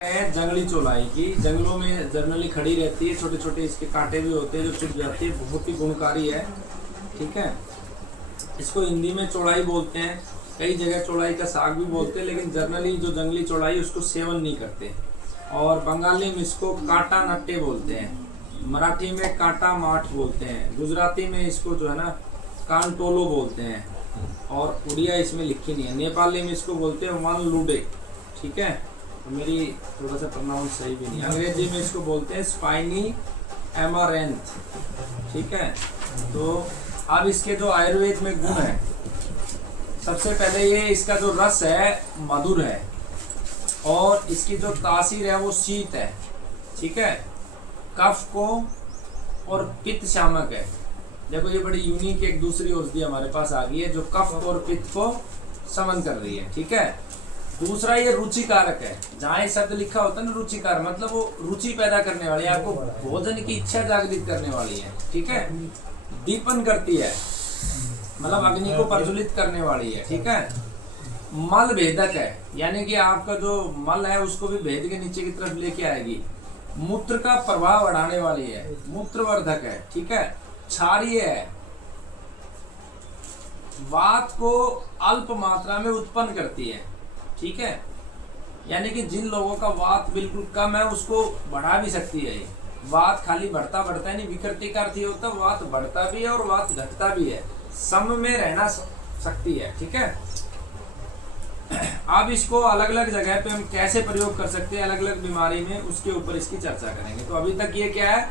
है जंगली चौलाई की। जंगलों में जनरली खड़ी रहती है, छोटे छोटे इसके कांटे भी होते हैं जो चुभ जाती है, बहुत ही गुणकारी है। ठीक है, इसको हिंदी में चौलाई बोलते हैं, कई जगह चौलाई का साग भी बोलते हैं, लेकिन जनरली जो जंगली चौलाई उसको सेवन नहीं करते। और बंगाली में इसको काटा नट्टे बोलते हैं, मराठी में काटा माठ बोलते हैं, गुजराती में इसको जो है ना कांटोलो बोलते हैं, और उड़िया इसमें लिखी नहीं है। नेपाली में इसको बोलते हैं वन लूडे। ठीक है, तो मेरी थोड़ा सा प्रोनाउंस सही भी नहीं। अंग्रेजी में इसको बोलते हैं स्पाइनी एमारेंथ। ठीक है, तो अब इसके जो आयुर्वेद में गुण है, सबसे पहले ये इसका जो रस है मधुर है, और इसकी जो तासीर है वो शीत है। ठीक है, कफ को और पित्त शामक है। देखो ये बड़ी यूनिक एक दूसरी औषधि हमारे पास आ गई है जो कफ और पित्त को शमन कर रही है। ठीक है, दूसरा ये रुचिकारक है। जहाँ ये शब्द लिखा होता है ना रुचिकार, मतलब वो रुचि पैदा करने वाली है, आपको भोजन की इच्छा जागृत करने वाली है। ठीक है, दीपन करती है, मतलब अग्नि को प्रज्वलित करने वाली है। ठीक है, मल भेदक है, यानी कि आपका जो मल है उसको भी भेद के नीचे की तरफ लेके आएगी। मूत्र का प्रभाव बढ़ाने वाली है, मूत्रवर्धक है। ठीक है, क्षारीय है, वात को अल्प मात्रा में उत्पन्न करती है। ठीक है, यानी कि जिन लोगों का वात बिल्कुल कम है उसको बढ़ा भी सकती है। वात खाली बढ़ता बढ़ता है नहीं, विकृति का अर्थ ये होता है वात बढ़ता भी है और वात घटता भी है, सम में रहना सकती है। ठीक है, अब इसको अलग अलग जगह पे हम कैसे प्रयोग कर सकते हैं अलग अलग बीमारी में, उसके ऊपर इसकी चर्चा करेंगे। तो अभी तक ये क्या है,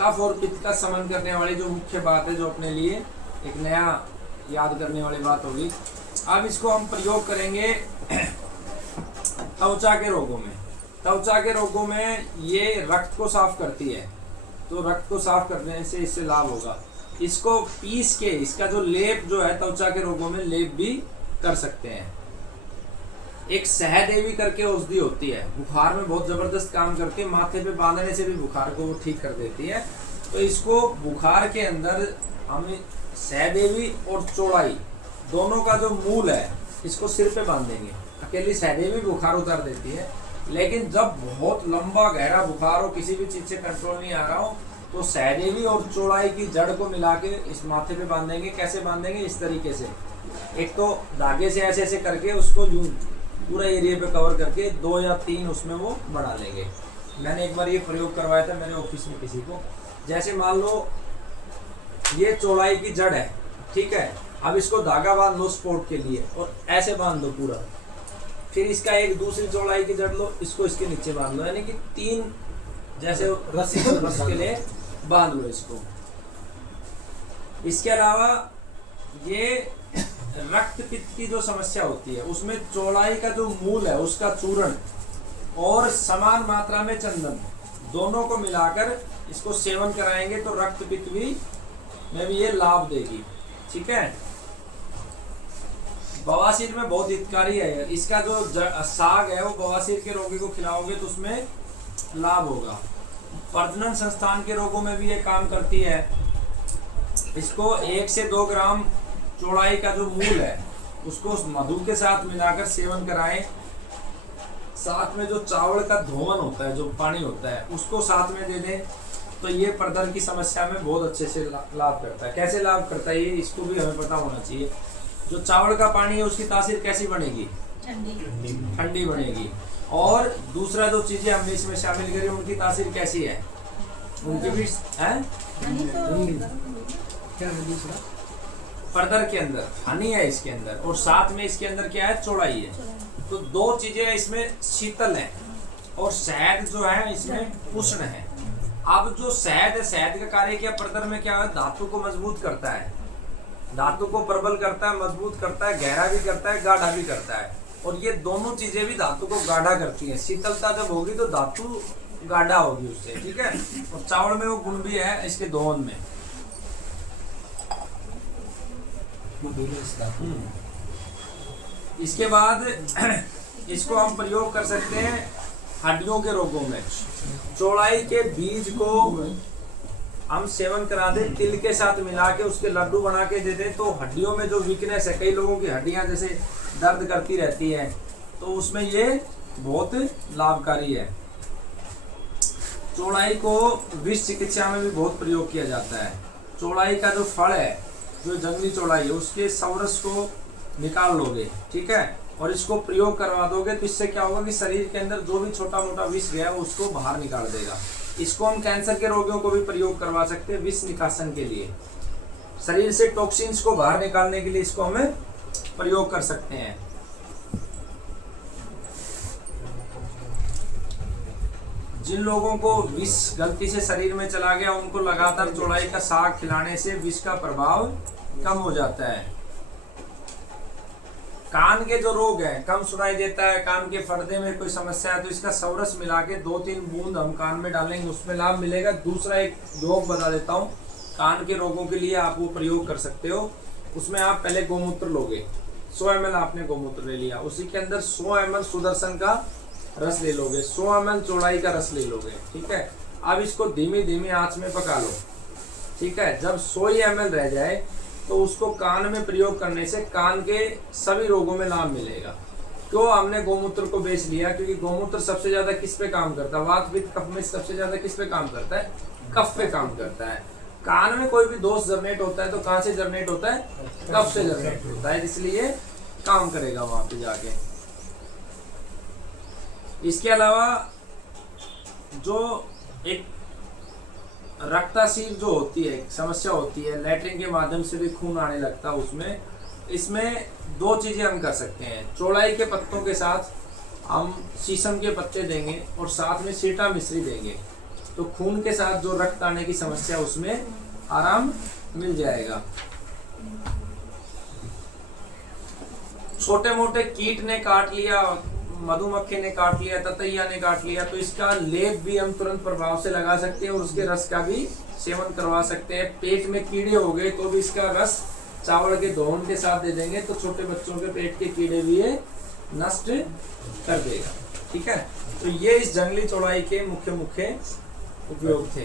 कफ और पित्त का समन करने वाली जो मुख्य बात है, जो अपने लिए एक नया याद करने वाली बात होगी। अब इसको हम प्रयोग करेंगे त्वचा के रोगों में। त्वचा के रोगों में ये रक्त को साफ करती है, तो रक्त को साफ करने से इससे लाभ होगा। इसको पीस के इसका जो लेप जो है त्वचा के रोगों में लेप भी कर सकते हैं। एक सहदेवी करके औषधि होती है, बुखार में बहुत जबरदस्त काम करती है, माथे पे बांधने से भी बुखार को वो ठीक कर देती है। तो इसको बुखार के अंदर हम सहदेवी और चौड़ाई दोनों का जो मूल है इसको सिर पे बांधेंगे। अकेली सहदेवी बुखार उतार देती है, लेकिन जब बहुत लंबा गहरा बुखार हो, किसी भी चीज से कंट्रोल नहीं आ रहा हो, तो सहदेवी और चौड़ाई की जड़ को मिला के इस माथे पे बांधेंगे। कैसे बांधेंगे, इस तरीके से, एक तो धागे से ऐसे ऐसे करके उसको पूरा एरिया पे कवर करके 2 या 3 उसमें वो बढ़ा लेंगे। मैंने एक बार ये प्रयोग करवाया था मेरे ऑफिस में किसी को। जैसे मान लो ये चौड़ाई की जड़ है, ठीक है, अब इसको धागा बांध लो स्पोर्ट के लिए और ऐसे बांध दो पूरा। फिर इसका एक दूसरी चौड़ाई की जड़ लो, इसको इसके नीचे बांध लो, यानी कि 3 जैसे रस्सी रस के लिए बांध लो इसको। इसके अलावा ये रक्त पित्त की जो समस्या होती है उसमें चौड़ाई का जो मूल है उसका चूर्ण और समान मात्रा में चंदन दोनों को मिलाकर इसको सेवन कराएंगे तो रक्त पित्त में भी ये लाभ देगी। ठीक है, बवासीर में बहुत हितकारी है। इसका जो साग है वो बवासीर के रोगी को खिलाओगे तो उसमें लाभ होगा। प्रजनन संस्थान के रोगों में भी ये काम करती है। इसको 1 से 2 ग्राम चौड़ाई का जो मूल है उसको मधु के साथ मिलाकर सेवन कराएं। साथ में जो चावल का धोवन होता है, जो पानी होता है, उसको साथ में दे दें, तो ये प्रदर्भ की समस्या में बहुत अच्छे से लाभ करता है। कैसे लाभ करता है ये इसको भी हमें पता होना चाहिए। जो चावल का पानी है उसकी तासीर कैसी बनेगी, ठंडी बनेगी। और दूसरा जो चीजें हमने इसमें शामिल करी उनकी तासीर कैसी है, उनकी भी है पर्दर के अंदर हनी है इसके अंदर, और साथ में इसके अंदर क्या है, चौड़ाई है। तो 2 चीजें इसमें शीतल है, और शहद जो है इसमें उष्ण है। अब जो शहद है, शहद का कार्य क्या, पर्दर में क्या है, धातु को मजबूत करता है, धातु को प्रबल करता है, मजबूत करता है, गहरा भी करता है, गाढ़ा भी करता है। और ये दोनों चीजें भी धातु को गाढ़ा करती है। शीतलता जब होगी तो धातु गाढ़ा होगी उससे। ठीक है, और चावल में वो गुण भी है इसके दोहन में। इसके बाद इसको हम प्रयोग कर सकते हैं हड्डियों के रोगों में। चौड़ाई के बीज को हम सेवन करा दें, तिल के साथ मिला के उसके लड्डू बना के दे दें, तो हड्डियों में जो वीकनेस है, कई लोगों की हड्डियां जैसे दर्द करती रहती है, तो उसमें ये बहुत लाभकारी है। चौड़ाई को विष चिकित्सा में भी बहुत प्रयोग किया जाता है। चौड़ाई का जो फल है, जो जंगली चौड़ाई है, उसके सवरस को निकाल लोगे, ठीक है, और इसको प्रयोग करवा दोगे तो इससे क्या होगा कि शरीर के अंदर जो भी छोटा मोटा विष गया है उसको बाहर निकाल देगा। इसको हम कैंसर के रोगियों को भी प्रयोग करवा सकते हैं विष निकासन के लिए। शरीर से टॉक्सिन्स को बाहर निकालने के लिए इसको हमें प्रयोग कर सकते हैं। जिन लोगों को विष गलती से शरीर में चला गया उनको लगातार चौड़ाई का साग खिलाने से विष का प्रभाव कम हो जाता है। कान के जो रोग हैं, कम सुनाई देता है, कान के पर्दे में कोई समस्या है, तो इसका सवरस मिला के 2-3 बूंद हम कान में डालेंगे, उसमें लाभ मिलेगा। दूसरा एक योग बता देता हूँ, कान के रोगों के लिए आप वो प्रयोग कर सकते हो। उसमें आप पहले गोमूत्र लोगे, 100 ml आपने गोमूत्र ले लिया, उसी के अंदर 100 ml सुदर्शन का रस ले लोगे, 100 ml चौड़ाई का रस ले लोगे, ठीक है। अब इसको धीमी धीमी आंच में पका लो, ठीक है। जब 100 ml रह जाए तो उसको कान में प्रयोग करने से कान के सभी रोगों में लाभ मिलेगा। क्यों हमने गोमूत्र को बेच लिया? क्योंकि गोमूत्र सबसे ज्यादा किस पे काम करता है? वात पित्त कफ में सबसे ज्यादा किस पे काम करता है? कफ पे काम करता है। कान में कोई भी दोष जनरेट होता है तो कहाँ से जनरेट होता है? कफ से जनरेट होता है, इसलिए काम करेगा वहां पे जाके। इसके अलावा जो एक रक्तासीर जो होती है, समस्या होती है, लैट्रिन के माध्यम से भी खून आने लगता है उसमें, इसमें 2 चीजें हम कर सकते हैं। चौड़ाई के पत्तों के साथ हम शीशम के पत्ते देंगे और साथ में सीटा मिश्री देंगे, तो खून के साथ जो रक्त आने की समस्या उसमें आराम मिल जाएगा। छोटे मोटे कीट ने काट लिया, मधुमक्खी ने काट लिया, ततैया ने काट लिया, तो इसका लेप भी हम तुरंत प्रभाव से लगा सकते हैं और उसके रस का भी सेवन करवा सकते हैं। पेट में कीड़े हो गए तो भी इसका रस चावल के दोहन के साथ दे देंगे, तो छोटे बच्चों के पेट के कीड़े भी ये नष्ट कर देगा, ठीक है। तो ये इस जंगली चौड़ाई के मुख्य उपयोग थे।